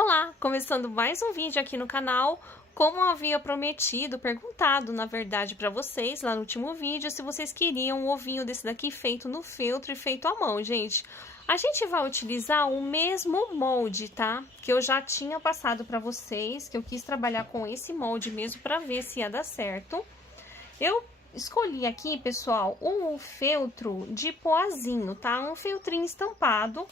Olá, começando mais um vídeo aqui no canal. Como eu havia prometido, perguntado na verdade para vocês lá no último vídeo, se vocês queriam um ovinho desse daqui feito no feltro e feito à mão, gente. A gente vai utilizar o mesmo molde, tá? Que eu já tinha passado para vocês, que eu quis trabalhar com esse molde mesmo para ver se ia dar certo. Eu escolhi aqui, pessoal, um feltro de poazinho, tá? Um feltrinho estampado,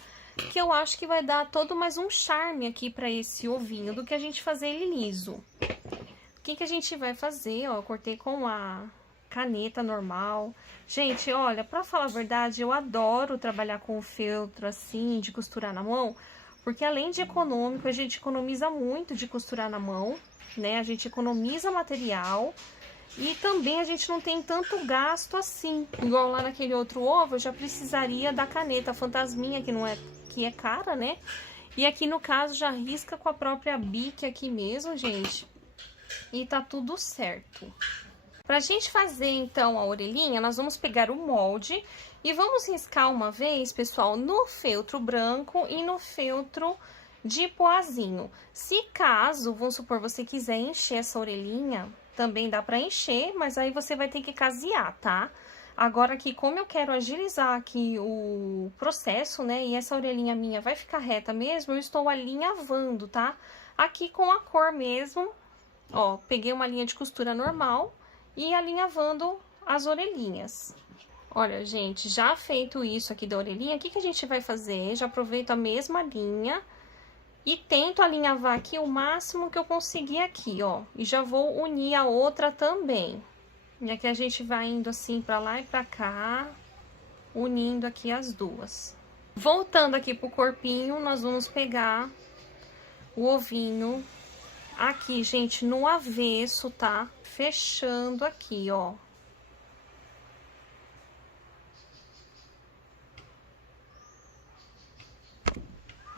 que eu acho que vai dar todo mais um charme aqui para esse ovinho do que a gente fazer ele liso. O que a gente vai fazer, ó, eu cortei com a caneta normal. Gente, olha, pra falar a verdade, eu adoro trabalhar com o feltro assim, de costurar na mão, porque além de econômico, a gente economiza muito de costurar na mão, né? A gente economiza material e também a gente não tem tanto gasto assim. Igual lá naquele outro ovo, eu já precisaria da caneta fantasminha, que é cara, né? E aqui no caso já risca com a própria Bic aqui mesmo, gente. E tá tudo certo. Pra gente fazer então a orelhinha, nós vamos pegar o molde e vamos riscar uma vez, pessoal, no feltro branco e no feltro de poazinho. Se caso, vamos supor, você quiser encher essa orelhinha, também dá pra encher, mas aí você vai ter que casear, tá? Agora aqui, como eu quero agilizar aqui o processo, né, e essa orelhinha minha vai ficar reta mesmo, eu estou alinhavando, tá? Aqui com a cor mesmo, ó, peguei uma linha de costura normal e alinhavando as orelhinhas. Olha, gente, já feito isso aqui da orelhinha, o que a gente vai fazer? Já aproveito a mesma linha e tento alinhavar aqui o máximo que eu conseguir aqui, ó. E já vou unir a outra também. E aqui a gente vai indo assim pra lá e pra cá, unindo aqui as duas. Voltando aqui pro corpinho, nós vamos pegar o ovinho aqui, gente, no avesso, tá? Fechando aqui, ó.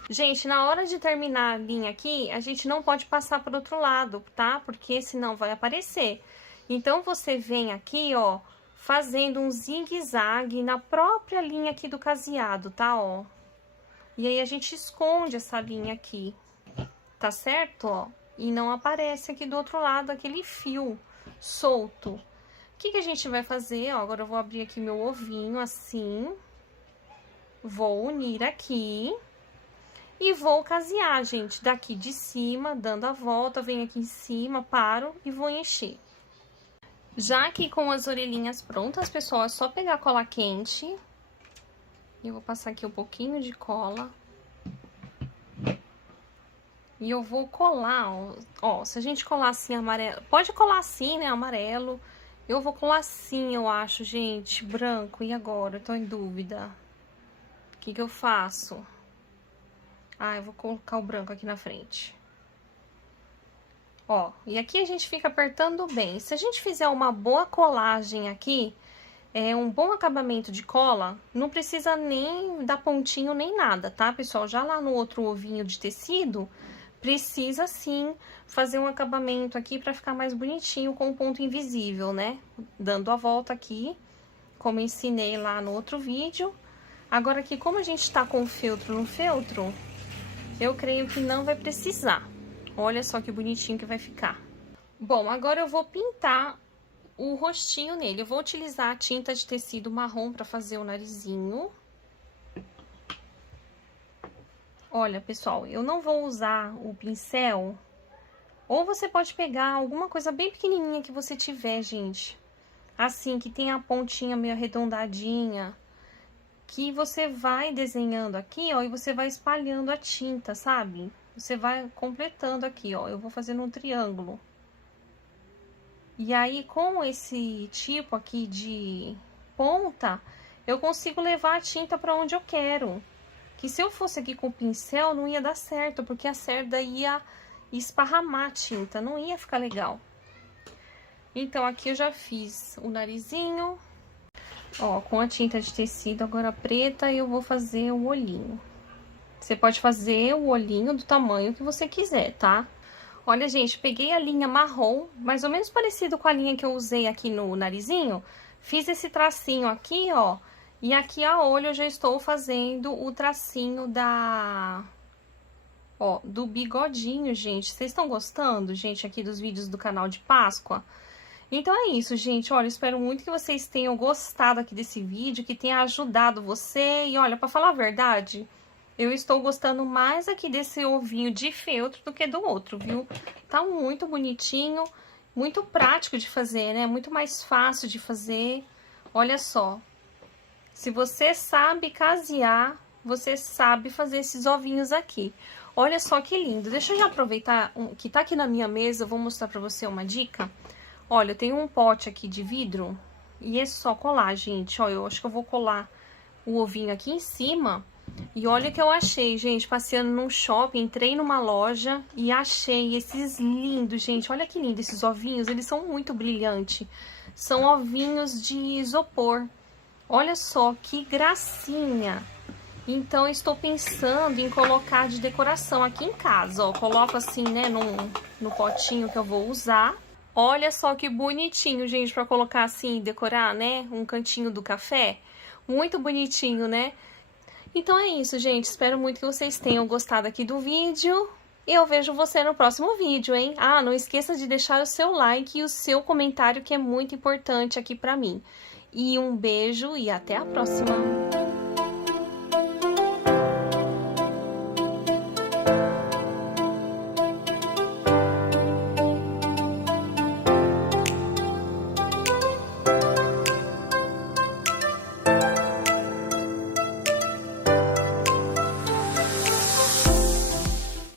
Gente, na hora de terminar a linha aqui, a gente não pode passar para o outro lado, tá? Porque senão vai aparecer. Então, você vem aqui, ó, fazendo um zigue-zague na própria linha aqui do caseado, tá, ó? E aí, a gente esconde essa linha aqui, tá certo, ó? E não aparece aqui do outro lado aquele fio solto. O que a gente vai fazer, ó? Agora eu vou abrir aqui meu ovinho assim. Vou unir aqui. E vou casear, gente, daqui de cima, dando a volta, venho aqui em cima, paro e vou encher. Já aqui com as orelhinhas prontas, pessoal, é só pegar cola quente. Eu vou passar aqui um pouquinho de cola. E eu vou colar, ó, se a gente colar assim amarelo, pode colar assim, né, amarelo. Eu vou colar assim, eu acho, gente, branco. E agora? Eu tô em dúvida. O que eu faço? Ah, eu vou colocar o branco aqui na frente. Ó, e aqui a gente fica apertando bem. Se a gente fizer uma boa colagem aqui, um bom acabamento de cola, não precisa nem dar pontinho nem nada, tá, pessoal? Já lá no outro ovinho de tecido, precisa sim fazer um acabamento aqui pra ficar mais bonitinho com o ponto invisível, né? Dando a volta aqui, como ensinei lá no outro vídeo. Agora aqui, como a gente tá com o feltro no feltro, eu creio que não vai precisar. Olha só que bonitinho que vai ficar. Bom, agora eu vou pintar o rostinho nele. Eu vou utilizar a tinta de tecido marrom para fazer o narizinho. Olha, pessoal, eu não vou usar o pincel. Ou você pode pegar alguma coisa bem pequenininha que você tiver, gente. Assim, que tem a pontinha meio arredondadinha. Que você vai desenhando aqui, ó, e você vai espalhando a tinta, sabe? Você vai completando aqui, ó, eu vou fazendo um triângulo. E aí, com esse tipo aqui de ponta, eu consigo levar a tinta para onde eu quero. Que se eu fosse aqui com o pincel, não ia dar certo, porque a cerda ia esparramar a tinta, não ia ficar legal. Então, aqui eu já fiz o narizinho. Ó, com a tinta de tecido agora preta, eu vou fazer o olhinho. Você pode fazer o olhinho do tamanho que você quiser, tá? Olha, gente, peguei a linha marrom, mais ou menos parecido com a linha que eu usei aqui no narizinho. Fiz esse tracinho aqui, ó. E aqui a olho eu já estou fazendo o tracinho ó, do bigodinho, gente. Vocês estão gostando, gente, aqui dos vídeos do canal de Páscoa? Então é isso, gente. Olha, espero muito que vocês tenham gostado aqui desse vídeo, que tenha ajudado você. E olha, pra falar a verdade, eu estou gostando mais aqui desse ovinho de feltro do que do outro, viu? Tá muito bonitinho, muito prático de fazer, né? Muito mais fácil de fazer. Olha só. Se você sabe casear, você sabe fazer esses ovinhos aqui. Olha só que lindo. Deixa eu já aproveitar que tá aqui na minha mesa, eu vou mostrar pra você uma dica. Olha, eu tenho um pote aqui de vidro e é só colar, gente. Ó, eu acho que eu vou colar o ovinho aqui em cima. E olha o que eu achei, gente, passeando num shopping, entrei numa loja e achei esses lindos, gente. Olha que lindo esses ovinhos, eles são muito brilhantes. São ovinhos de isopor. Olha só que gracinha. Então, eu estou pensando em colocar de decoração aqui em casa, ó. Coloco assim, né, no potinho que eu vou usar. Olha só que bonitinho, gente, pra colocar assim, decorar, né, um cantinho do café. Muito bonitinho, né? Então é isso, gente. Espero muito que vocês tenham gostado aqui do vídeo. E eu vejo você no próximo vídeo, hein? Ah, não esqueça de deixar o seu like e o seu comentário, que é muito importante aqui pra mim. E um beijo e até a próxima!